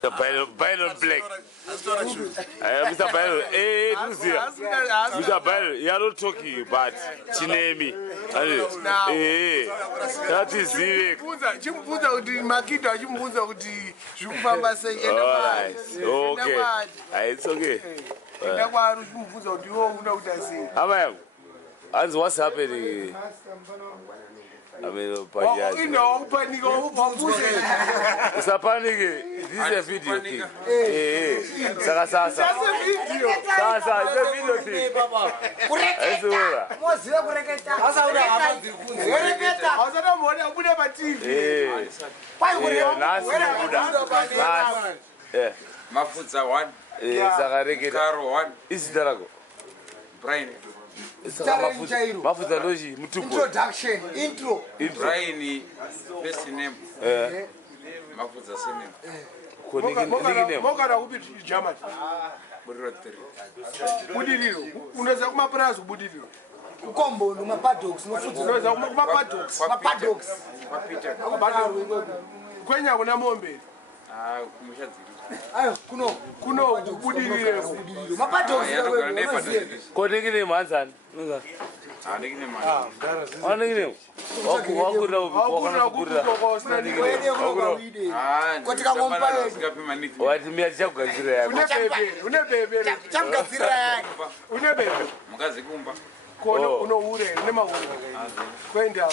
The Byron Black. Mr. Byron, Mr. Byron, you are not talking, but Chinemi. That is it. Alright, okay. It's okay. As what's happening? I mean, it's a panic. This is a video thing. Sasa. It's a video thing. Mafuta one. Caro one. Is Darago. Brian. Mafuta Loji. Introduction. Intro. Brian. Best name. Mafuta surname. Mogara ubi German. Budililo. Unaweza kuma prazo budililo. Ukombo no mapadox no futhi. Unaweza kuma mapadox. Mapadox. Mapita. Kwenya kuna mombe. Kumshadziri. Ayo kuno budililo. Mapadox. Kodingine manzani. Adingine man. Aningine. Wakura. Kotika ngompa. Watimia chakugadzira yako. Une bebe. Chamgadzira yako. Une bebe. Mukazi kumba. Kono unohure nema kwenda.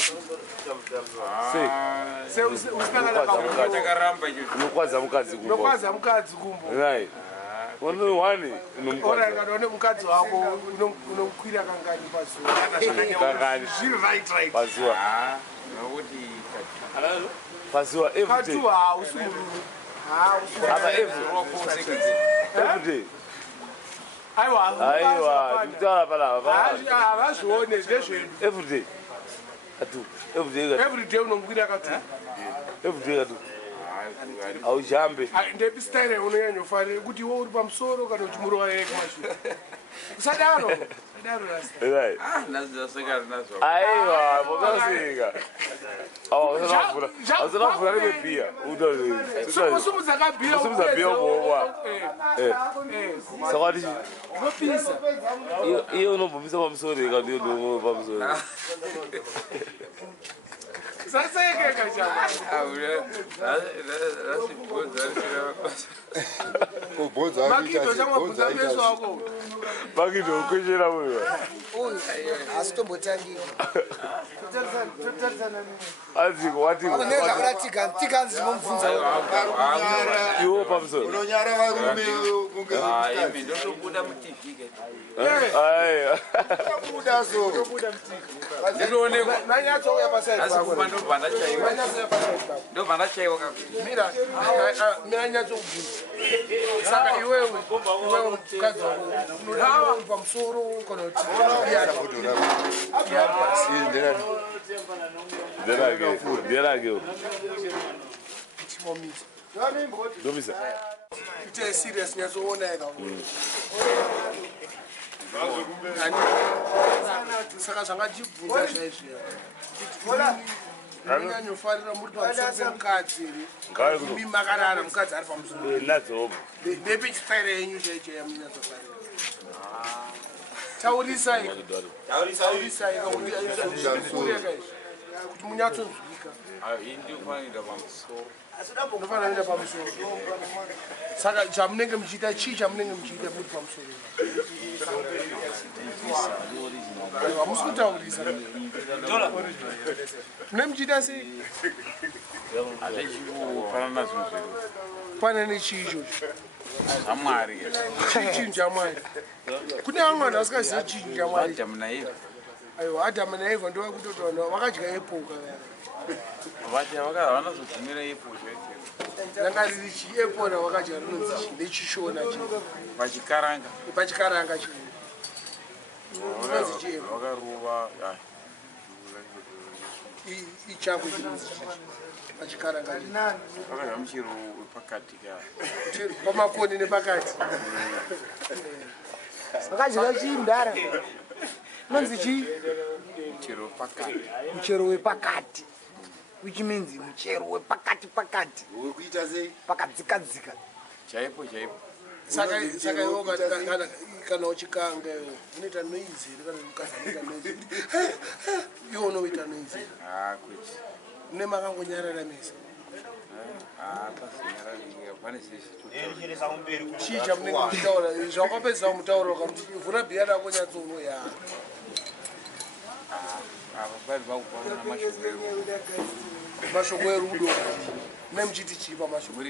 Se usikangala kwa chakaramba hiyo. Unokwaza mukadzi kumbo. Unokwaza mukadzi kumbo. Right. Ono wani ora ngadone mukadzi wako unokwira kangani pazuwa. Kangani. Right. Pazuwa. Nokuti Pazuwa every day. Katuwa usumuru. Aba every day. Aiwa, mtala pala. Abazone zveshe. Every day. Katu. Every day unomkwira katu. Every day katu. Aujambe. Ndepi style unonyanya ufare kuti wewe uri pamusoro kana kuti muri waye kumashure. Kusadaro. Right. nazaseka nazo. Aiwa, bokasika. Azana bebia. Sumu zakabira. Sumu zabia bowa. Sakwadi. Ngopisa. Iyo unombumisa pamusoro kandi ndo pamusoro. Sasa yeke kaja. Makito chama bvunza meso ako. Makito kweshera wewe. Asitombotangi. Aziko wati. Neza kuratika tikanzi bomvunza. Iwo pamusoro. Unonyara varume Mimi ndo tobuda mutiki. kubuda so. Ndinoone Nanyacho uya pasai. asikupa ndo banda chaiwa. Ndo banda chaiwa kakuti. Mira, mina nyacho kubvunza. Saka iwewe mukadzi wako unodawa pamusoro kana kuti Nderage. chimomisa. Domisa. Ite serious nyazoona eka. Saka zvangachibvunza zvaizvi. Munyanyofarira muri pamusoro pemukadzi ere? Mimakarana mukadzi ari pamusoro. Nadzo. Ndepi chifere yenyu chaicho yamunyatsofarira. Taurisai. Taurisai kuti munyatsonzwika. Ndio kufanira pamusoro. Ndofanira kuenda pamusoro. Saka chamunenge muchiita chii chamunenge muchiita muri pamusoro. Hamusi kutaurisa. Munemuchiita sei? Atechikufana nazvo zviro. Pana nechii ichocho? Amwari. Chinhu chaMwari. Kune vamwe vanhu vasingazivi chinhu chaMwari. Adamu naEva. Aiwa, Adamu naEva ndo vakutoti vanhu vakadya epoka. Vacha vanazogumira epo zvaizvo. Ranga riri chiepo ravakadya rinonzi ndechishona chii. Vachikaranga. Pachikaranga chii. Rinonzi chiepo. Vakaruva. Ichako chinonzi chii. Pachikaranga chii. Vakadya muchero wepakati ka. Pamakoni nepakati. Vakadya chii mudara? Nonzi chii? Muchero wepakati. Muchero wepakati. Which means muchero wepakati. Wekuita sei? Pakadzika dzika. chaipo saka iwo kana uchikanga unoita noise kana mukadzi unoita noise iwo unoita noise kuti une makangonyarara mesa chicha munenge muchitaura zvakapedzisa mutauro kamuti vhura bhiya rako nyatsono ya mashoko erudo nemuchiti chipa mashoko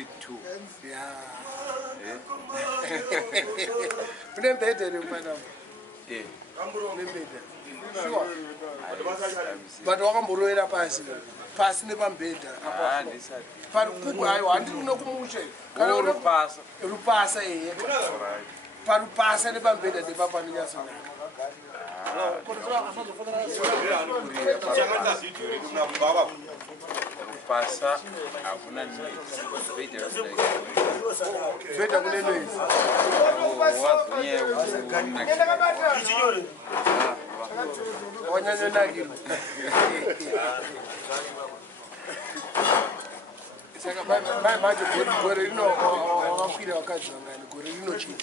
une mbedha remufanamu nembedha but wakamborovera pasi nepambedha parikuku aiwa handiri une kumushe rupasa eye parupasa nepambedha nepapanonyatsonaka pasa hakuna beta kune noise wanyanyonakirwa saka macho gore rino wakakwira wakadzi vangani gore rino chii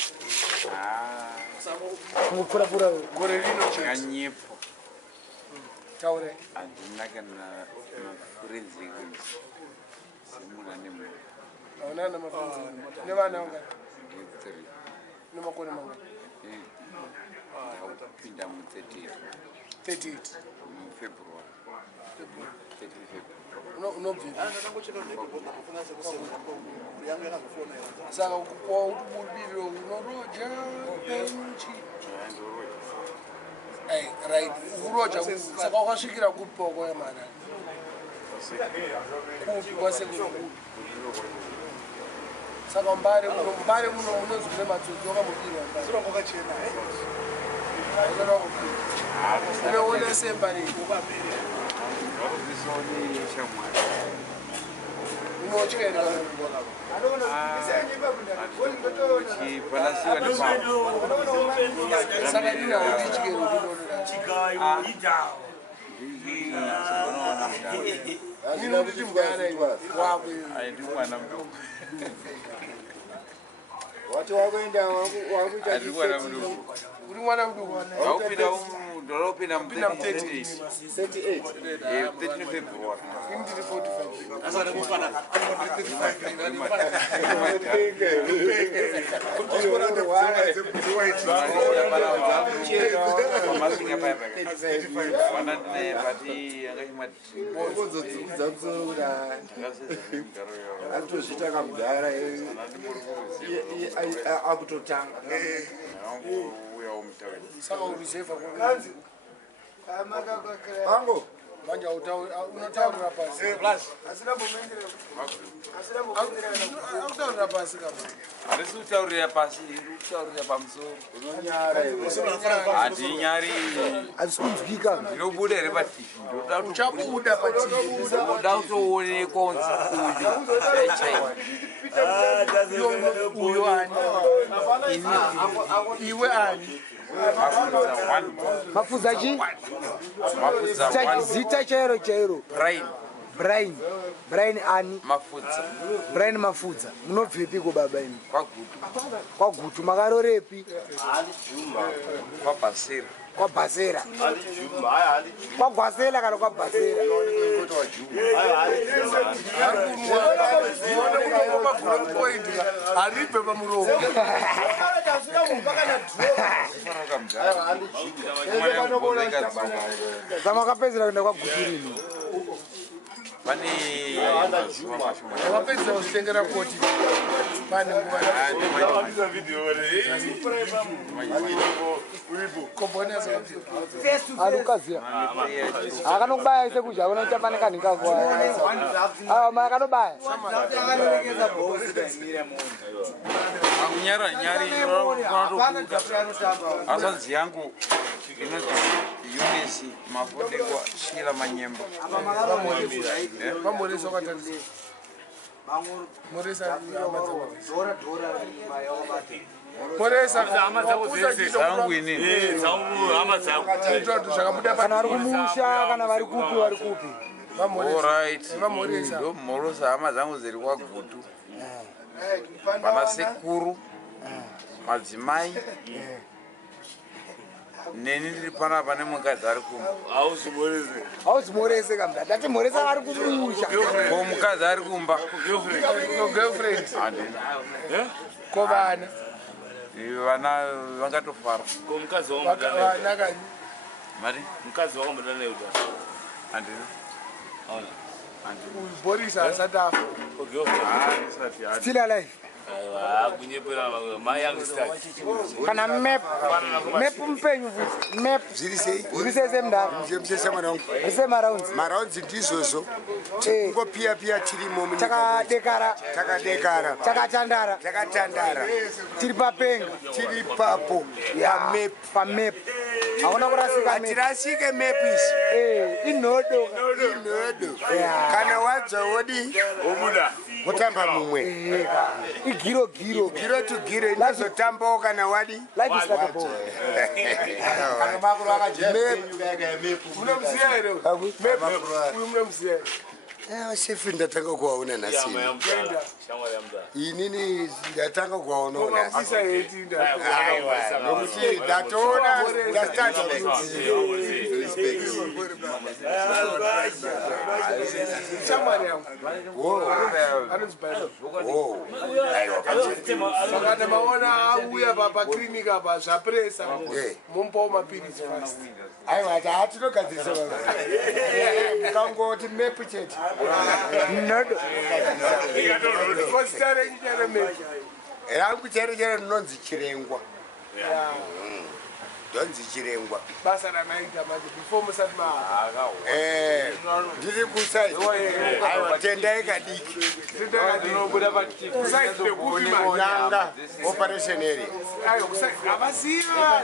mupurapura gore rino chikanyepo taure handina kana mafurenzi semuna nemuna hauna na mafurenzi nevana vangani nemakore mangani ndakupinda mu38 mufebruary unobvira saka kupuwa utubudiro unoroja penchi right uroja saka wakasvikira kupoko yamana kupi kwasekuru saka mbare muno munonzi kune matsotsi wakambopirwa uneona sembari unochikaenda saka ina uichikero nino kuti mwana wako wati wakuenda wakuita uri mwana mduku ndolopinda mu38 February indiri 45 atozvita kamudhara akutotanga saka urizeva ango manje unotaurira pasi autaurira pasi kama harisi kutaurira pasi kutaurira pamusoro hatinyari asikunzwika ndinobuda here pativi uchabuda pativi ndoda kutoonekwa uyo ani iwe ani mafudza chi zita chairo Brian ani Brian mafudza munobvepiko baba imi kwagutu makarorepi kwabhasera kwagwasela kana kwabhasera haripe pamuromo samakapedzera kuenda kwaguturini pane wapedzera kuzvitengera koti pane nguva alukaziya akanobaya sekudya kunoita pane kanhikakuwa makanobaya akunyara nyari asanzi yangu Eunice Mafodekwa Shila Manyemba vamoresa wakatarisa moresa zangu inini zvakabuda kana vari kumusha kana vari kupi alright ndo mhorosa hama zangu ziri kwagutu vana sekuru madzimai neni ndiri panapa nemukadzi ari kumba. Hauzimorese kamda. Dati moresa ari kumusha. Ko mukadzi ari kumba. Girlfriend. Handina. Ko vana. Vana vangatofara. Ko mukadzi wangu ndane. Nakani. Mari? Mukadzi wangu ndane uda. Handina. Ona. Borisa asatafa. Ko girlfriend. Still alive. Kunyepera mai yangu staki. Kana map mpenyu futhi. Map. Zirise semndala. Rise marounds ndizozo ngopia chirimo munyika Takadekara. takatandara Tiri papenga. tiri papo ya Pa map. Hauna kurasika map. atirasike map isi Inodo. kana wadza wodi Omuda. kutamba mumwe Giro. giro to giro inazotamba kana wadi Life is like a ball. Kana makuru akaje. Unomsiya ere. Unomsiya. sefi ndatanga kuwaona nasi Shamwa ya mda. inini ndatanga kuwaona nasi Sisa yetinda. nokuti ndatoona ndastata Shamwari yangu. Kana maona auya baba clinic apa zvapresa. Mumpa mapirisi fast. aiwa hatinogadzirisa mukangoti mepu chete Nodo. Kositare nyere mepi. rangu cherechere rinonzi chirengwa ndonzi chirengwa Basa ranaita manje before musati ma. ndiri kusaidi aiwa tendai kadiki Sitaka ndinobuda pati. Site kupi manje. nyanga operation area Ayo kusai abasiva.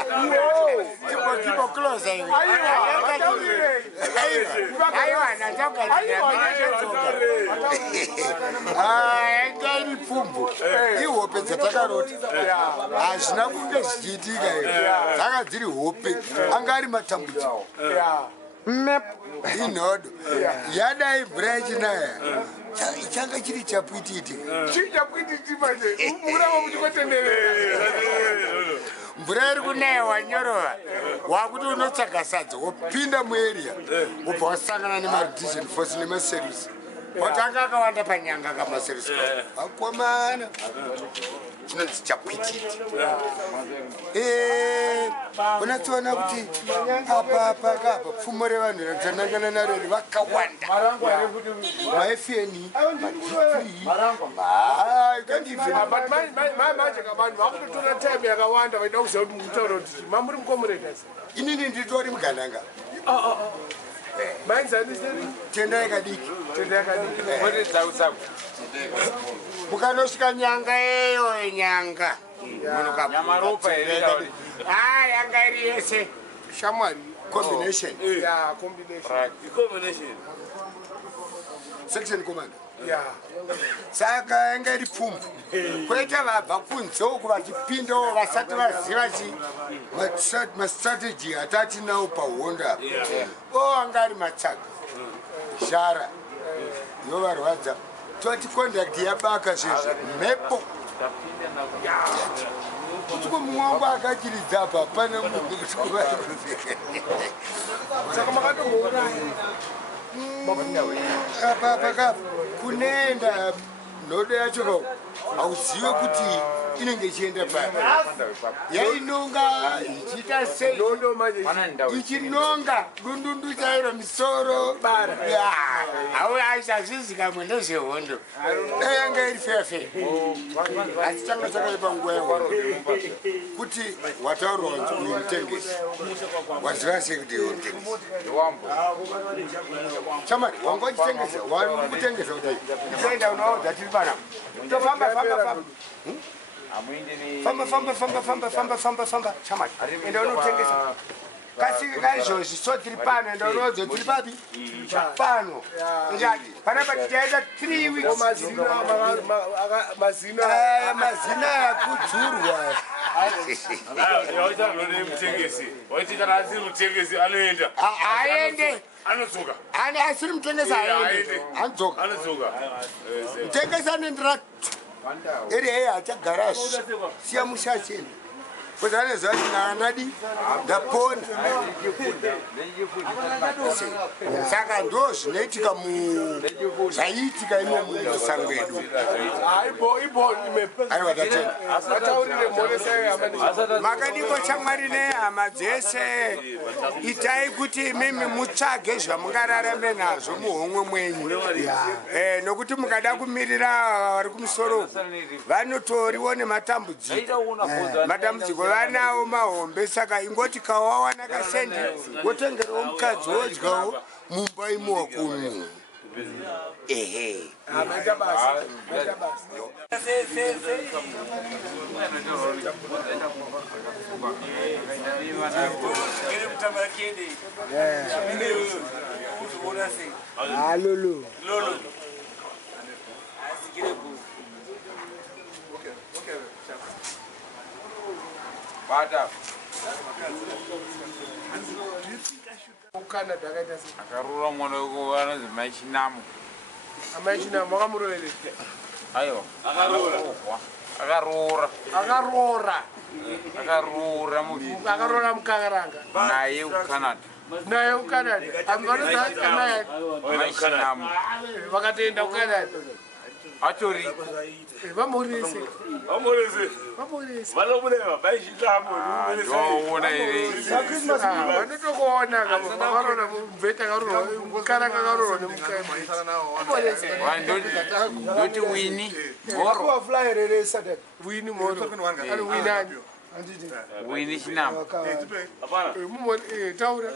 Ataurire. tipo close aiwa ngairi pfumvu ihope dzatakaroti hazvina kunge zvichiitika dzanga dziri hope anga ari matambudziko inhodo yadai mvura yachinaya changa chiri chapwitiitika Chichakwititi manje. Murava muchikotenderera. mvura iri kunaya wanyorova wakuti unotsvaga sadza wopinda muarea wobva wasangana nemaredicion force nemaservice watanga akawanda panyanga kamaservice akomana chinonzi chapwititi unatsoona kuti apa pfumo revanhu ratanangana naro ri vakawanda maefeni But manje kabantu vakutotora time yakawanda vaida kuziva kuti mutaura kuti mamuri mukomuredasi. inini nditori mugananga Mainzaniseri. tenda yakadiki Tende yakadiki. What tsautsaku? mukanosvika nyanga yeyo nyanga Nyamaropa here. yanga iri yese Shamwari. combination Yeah, combination. Combination. section commander Yeah. saka yanga iri pfumvu koita vabva kunzeuku vachipindawo vasati vaziva mastrategy atatinawo pahonda anga ari matsaga shara yovarwadza toti conduct yabaka zvezvo mhepo kutiko mumwe wangu akachiridza apa pana munhu kuti kuvari Saka makatouraya. apapaka kunoenda nhodo yacho kau hauzive kuti inenge ichienda pari yainonga ichiita sei Ndondo manje. ichinonga dundundu chairo misoro hazvizi kamwe ndezvehondo yanga iri fefe asi tanga takaipa nguva yangu kuti wataurwa uyu mutengesi waziva sei kuti iwe mutengesi chamari wanga uchitengesa wari kutengesa kuti tienda unoaudza tiri pana tofamba famba chamari enda unotengesa kasike kaizvozvi so tiri pano enda unoudza tiri papi pano panapa tichaita 3 weeks Mazina mazina akudzurwa Yaita none mutengesi. Waiti kana asiri mutengesi anoenda. Aende. Anodzoka. Ani asiri mutengesi aende. Anodzoka. Anodzoka. Mutengesi anoendera. Eri achagara siya mushacheni. Kuzane zvati nanadi ndapona. Saka ndo zvinoitika zvaiitika imo musango edu. Aiwa tatenda. Makadiko chamwari nehama dzese itai kuti imimi mutsvage zvamungararame nazvo muhomwe mwenyu. Nokuti mukada kumirira vari kumusoro vanotoriwo nematambudziko. Matambudziko vanawo mahombe saka ingoti kawawana kasendi wotengerawo mukadzi wodyawo mumba imo kunu. Ehe. Lolo. Bada. Ukana dakaita sei? Akarura mwana wekuwana zvimachinamu. Amachinamu akamurorere. Aiwa. Akarora mukangaranga. Naye uKanada. Naye uKanada. Amvanodza naye. Machinamu. Vakatoenda uKanada. Atori. Vamurese. Vanomuneva vaishitamu. Ndoona iri. Vanotokuona kavarona mubveta karorwa mukaranga karorwa nemukaima. Ndoti Wini. Wini moro. Ari Wini ani? Wini chinamu. Taura.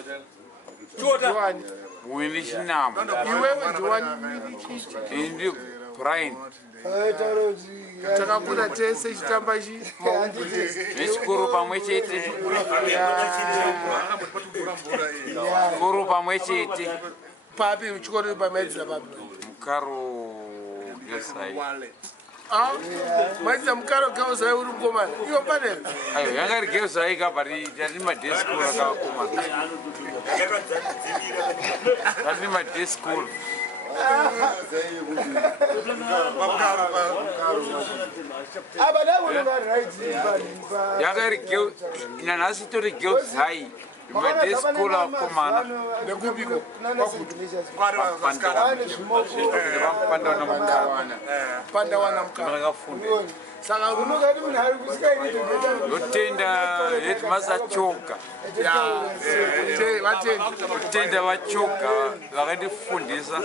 Wini chinamu. Iwewe ndiwani Wini chichi. Indi Brian. Takakura tese chitamba chi maumbu tese. Nechikuru pamwe chete. Chikuru pamwe chete. Papi uchikoro pamedzira papi. Mukaro yesai. Maidza mukaro gauzai uri mukomana. Iyo panera. Ayo yangari gauzai kabari tati madeskuru akakomana. Tati madeskuru. Yangari geu inanasi tori gauzai. Madeskuru akomana. Nekubiko. Pandawana mukaro. Saka unogati munhu ari kusikaiti Lotenda headmaster choka. Lotenda vachoka vakandifundisa.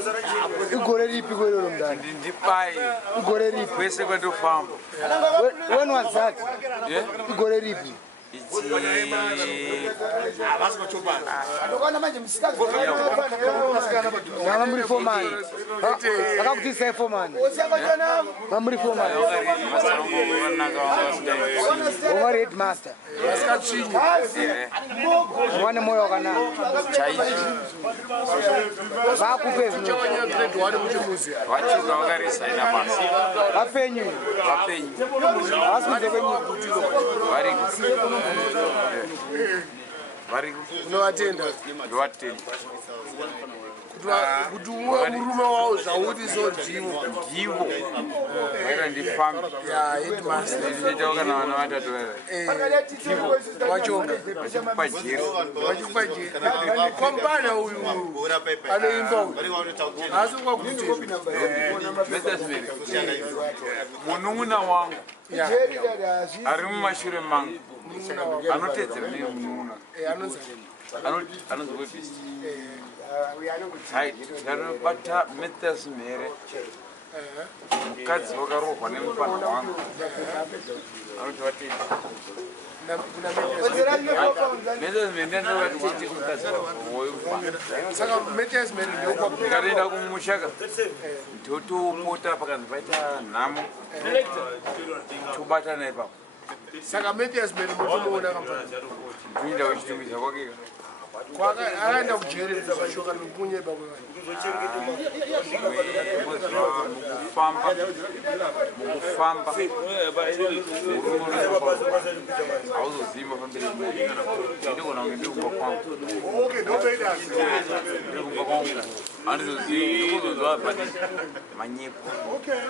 Igore ripi kwero mndani? Ndipai. Igore ripi? Kwese kwandofamba. When was that? Yeah? Igore ripi? Mamuri foman. Akakuti say foman. Mamuri foman. Omar headmaster. One moyo kana. Bakupe vino. Vachuka vakarisa basi. Apenyu. Asinde kwenyu. Vari unovatenda ndovatenda kuti umwe murume wawo zvauti sodzivo ndivo vaita ndifambi ndinoitawo kana vana vatatu vachonga vachikupa jeri kwamupana uyu anoimba uyu asi kwakuti metasmeri munun'una wangu ari mumashure mangu anotedzera neye munun'una anonzi webist anobata metasmere mukadzi vakarohwa nemupana wangu anoti vatenda ndikatoenda kumushaka ndotopota pakanzi paita nhamo tobata naipapo saka Matthias Mary mutomuona kampani ndoinda wechitumidza kwake akaenda kujereza vashoka nomunye bakwe mukufamba auzozima pamberi ndikona kunge ndikuba kwangu ndikuba kwangu andizozii ndikuzozwa bati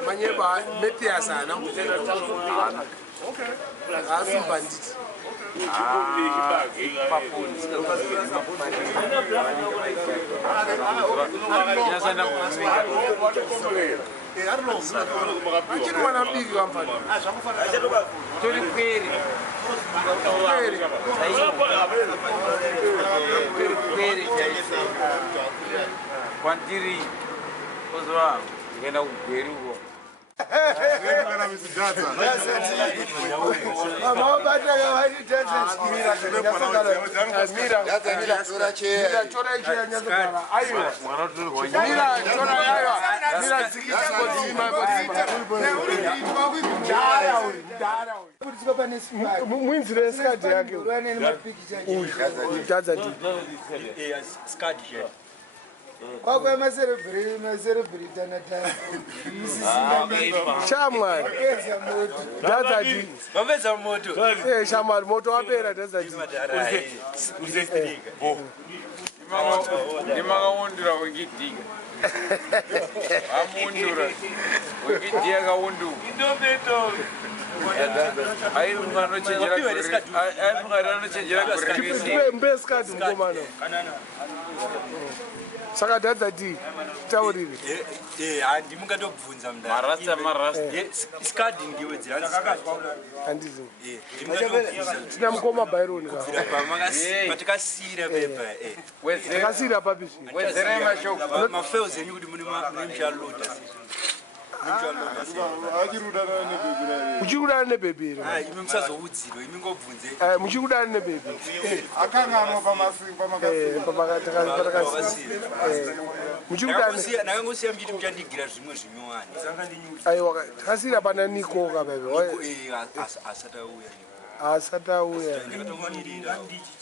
manyepo metiasa ana ana asimbanditi achiri mwana mbiki kamfani tori kweri kwandiri kozva ndikaenda kugweri uko mwinzire eskadi yake kwakwe maserebrity anataya shamwari dazadi vapedza moto shamwari moto wapera dazadi ndimakaundura wengidhiga amundura wengidhi akaunduka mbe skadi mukomana saka dadzati taurire ndimungatobvunza marasta ndiwedzi handizi tina mukoma baironi patikasira pepa takasira papisi wedzere mashoko mafeos enyu kuti mune muchalota muchikudana nebhebheri imi musazoudzirwa imi ngobvunze muchikudana nebhebheri ndakangosiya mchiti muchandigira zvimwe zvinyowani aiwa takasira pana niko kabebe asatauya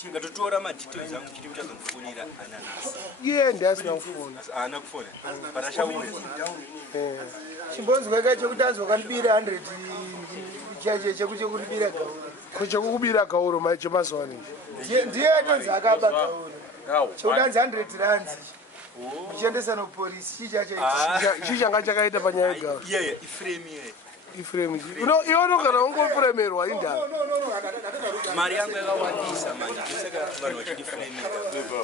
ngatotora madetails angu chiti muchazondifonera ananasi iye ndiasingamufona ana kufona but achauya chimbonzweka chekuti azokandibira 100 chache chekundibira gauro chekukubira gauro chemazuva ndiye atonzi akaba gauro chekudanzi 100 rands uchiendesa nopolisi chichanga chakaita panyaya yegauro iframe iwono kana ungofuremerwa indava mari yangu yakawandisa manje saka vanhu vachindifuremera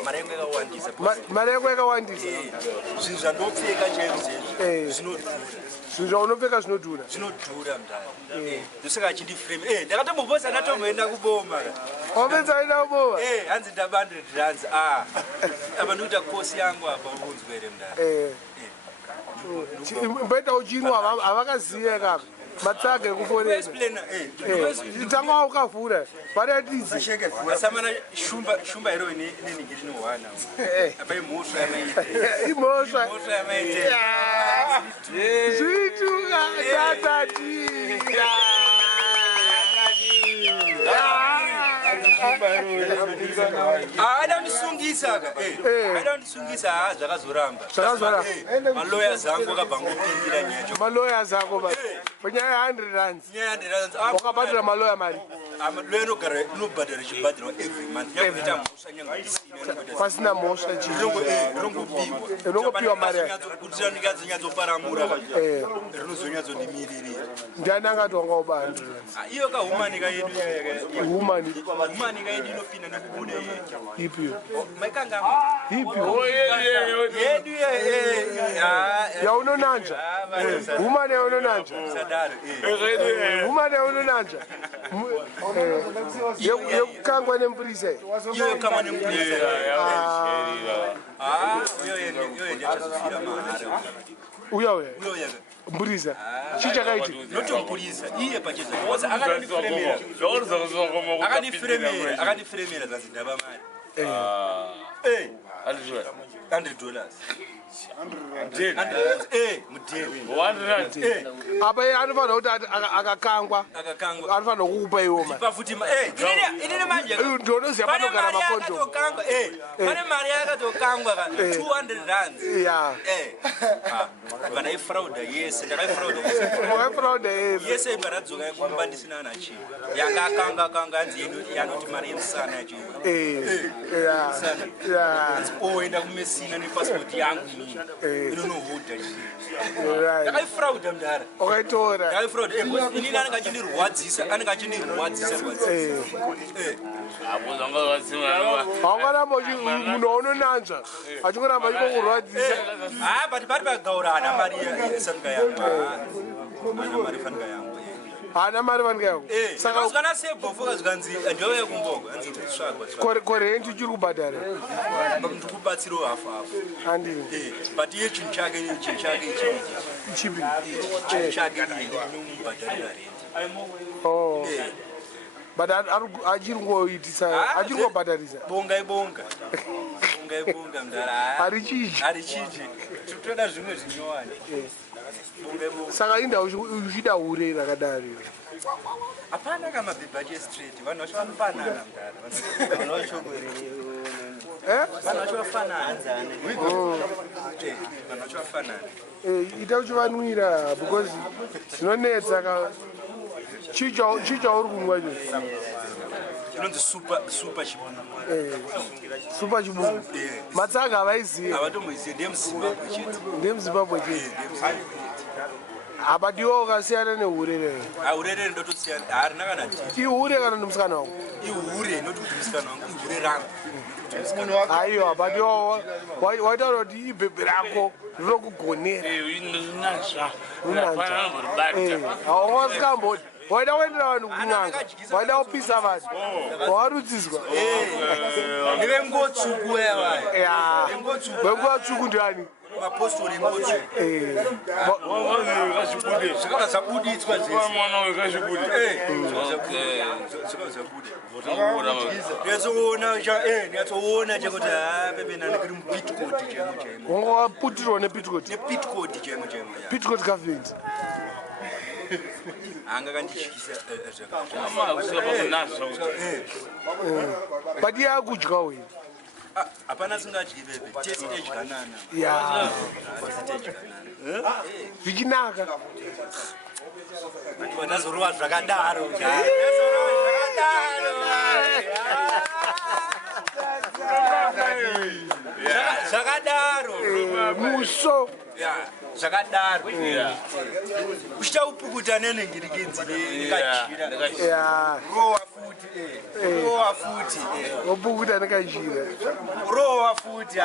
mari yangu yakawandisa mari yako yakawandisa zvinhu zvandopfeka chaizvo zvinodhura zvinhu zvaunopfeka zvinodhura mndani ndosaka achindifuremera ndakatomboposa ndatomboenda kuboma wapedza aenda kuboma hanzi ndaba 100 rands apa ndikuita kosi yangu apa unonzwa here mndani mboita uchinwa havakazive kaka matsage ekufonera tanga ukavhura varatizi asamana shumba iro nenhingi rinohwana apa imhosva imhosva yamaite zvituka dazati aida kundisungisa ka aida kundisungisa zvakazoramba maloyers angu akabva ngopindira nyacho maloyers ako panyaya 100 rands wakabhadhira maloya mari loya inobhadhara ichibhadhirwa every month yakuita mhosva pasina mhosva inongopiwa mari kuti randikadzonyatsoparamura rinozonyatsondimiririra ndiani angati wanga uba 100 rands iyo kahumanika yedu humanika yedu inopinda nekubuda ipiyo maikanga yedu yaunonanja humani yaunonanja humani yaunonanja yekukangwa nemupurisa iyo yokangwa nemupurisa uya mpurisa chichakaiti notompurisa iye pacheza akandifuremera zanzi ndaba mari $100 apa iye anofanira kuti akakangwa anofanira kukupa iwoma ndinoziva panogara makondomu pane mari yakatokangwa 200 rands kana ifrauda yese ndakaifrauda yese iparadzoka kumba ndisina ana chii yakakanga kanga anzi yanoti mari yemusana yacho oenda kumesina nepassport yangu inonohodha ndakaifrauda mudhara wakaitora ndakaifrauda inini anenge achindirwadzisa haungaramba munhu waunonanzva achingoramba chikonkurwadzisa but pari pagaura hana mari yesanuka yangu hana mari fanuka yangu hana mari fanuka yangu saka kana sebhofoka zvikanzi ndouya kumbogo anzi kutsvagwa kore renti uchiri kubhadhara ndikubatsirawo hafu handii but iye chinhu chake chipi chake inomubhadharira renti but achiri ngoitisa achiri ngobhadharisa bonga mudhara harichiji toda zvimwe zvinyowani saka inda uchida ure rakadari hapana kamabhebha chestraight vanhu vacho vanofanana ita uchivanwira because zvinonetsa chichauri kunwa cho inonzi super chibungu super chibungu matsaga havaiziva havatomboiziva ndemuzimbabwe chete abadiwo ukasiyana nehure urerere ndotosiyana harina kana ihure kana nemusikana wangu ihure noti kuti musikana wangu ihure rangu aiwa abadiwo waitaura kuti ibhebhe rako rinokugonera haungasikamboti waida kuendera vanhu kun'anga waida kupisa vanhu warudziswa nevengotsvuku venguva tsvuku ndiani mapostori zvakabva zvabuditswa nyatsoona chekuti pepe nanekiri mupitcode chaimo wanga waputirwa nepitcode chaimo chaimo pitcode government anga kandityisa but iye akudya wena hapana singadyi pepe tesi tedyanana zvichinaka ndazorova zvakadaro zvakadaro muso zvakadaro uchita upukuta nenhengirikinzi nekajira rowa futi opukuta nekajira rowa futi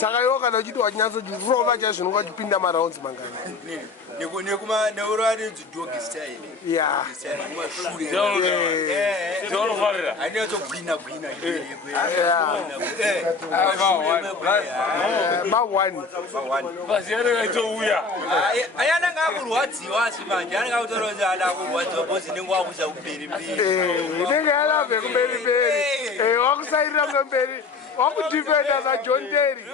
saka iwo kana uchiti wachinyatsorova chaizvino kwachipinda maraunzi mangani neuroanenzi dog style ainyatsogwina mawani ayananga akurwadziwa asi manje anenge akutoronzi ada kurwadziwa bhozi inenge wakuza kumberimberi inenge yalavhe kumberimberi wakusairira kumberi wakudifenda najohn terry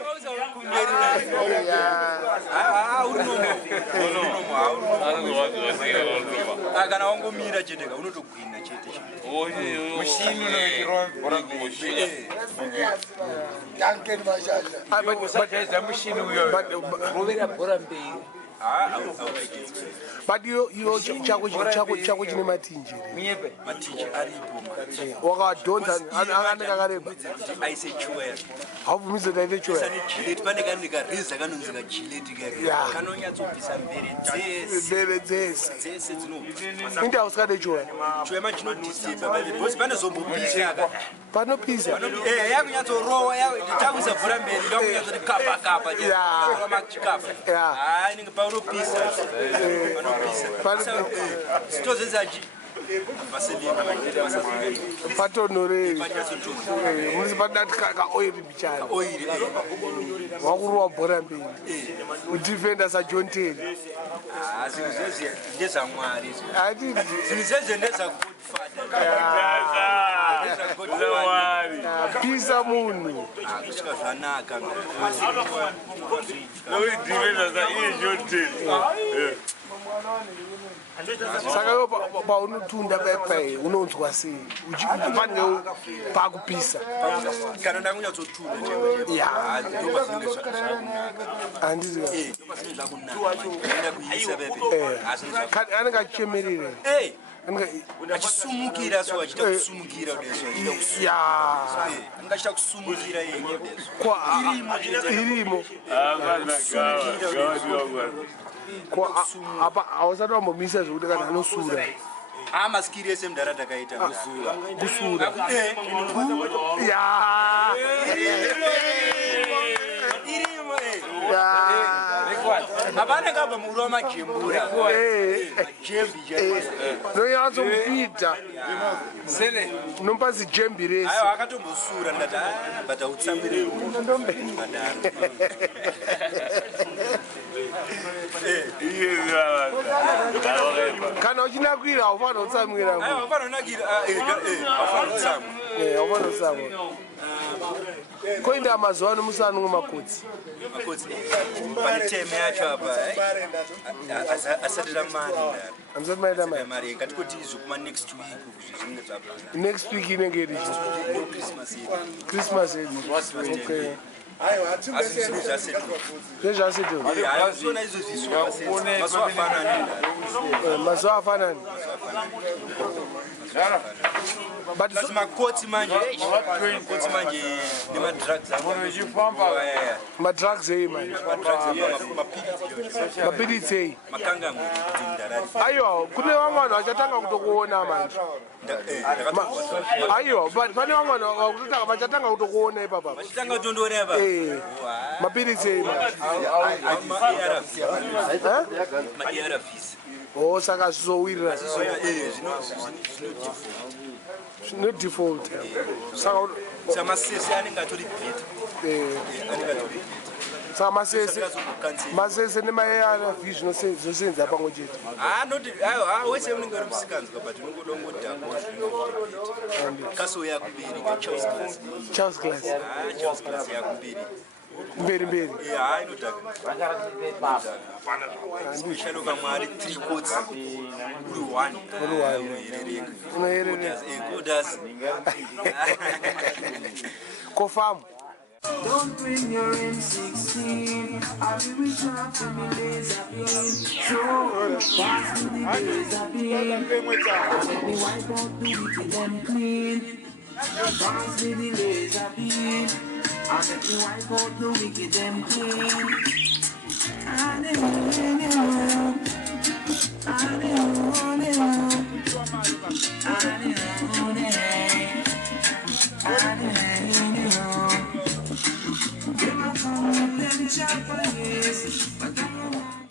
kana wangomira cheteka unotogwina chete but iwo chako chine matinje wakadhonza anenge akareba haubvumizo taite chwera pane kanenge kareza kanonzi kajileti kanonyatsobvisa mbere dzese indi hausikade chwera chwema chinodisturba bcause pane zombopisa panopisa yakunyatsorowa takuisa mvura mberi ndakunyatsoti kapakapa chikapa inenge panopisa sitozezachi patonhorei musi padati kaoiri bichana wakurowa bhora mberi kudifenda sajohn terry zvinhu ndezamwari hatiti zvinhu zvezve ndezagudfada Pisa munhu. Saka yo pa unotunda pepe unonzwa sei uchifanira pakupisa kana ndakunyatsotunda ya ndoba zvinenge zvakunaka handisi enda kuisa pepe anenge achichemerera achisumukira so achida kusumukira kudeso achida kusumukira anga achida kusumukira yeye deso irimo apa hausati wambomisa zvekuti kana anosura maskiri ese mudhara takaita kusura apana kabva muru wamajembura nonyatsomupita unopa zijembi rese akatombosura ndikati but autsamwirei kana uchinakwira haufana utsamwira koenda mazuva ano musanwe makotsi pane teme yacho apa asatira mari mari ngatikoti izo kuma next week zvinenge zvabva next week inenge iri Christmas yedu okay zvezvasetona izvo mazuva afanani but makotsi manje nemadrugs madrugs ei manje mapilitsi ei aiwa kune vamwe vanhu vachatanga kutokuona manje aiwa pane vamwe vanhu vachatanga kutokuona ipapa mapilitsi ei o saka zvizowirira zvino default saka masese anenge atori beta saka masese nemaarv zvinosenza pamwe chete wese unenge uri musikanzwa but unongodongodhakwa kaso yakubiri charles class yakubiri mberi ndisharuka mwari 3 quotes uri 1 unoherereka kofamu Don't bring your M16. I'll be with you after me days have been. So, pass me the days have been. Let me wipe out the wicked and clean. Pass me the days have been. I'll let me wipe out the wicked and clean. I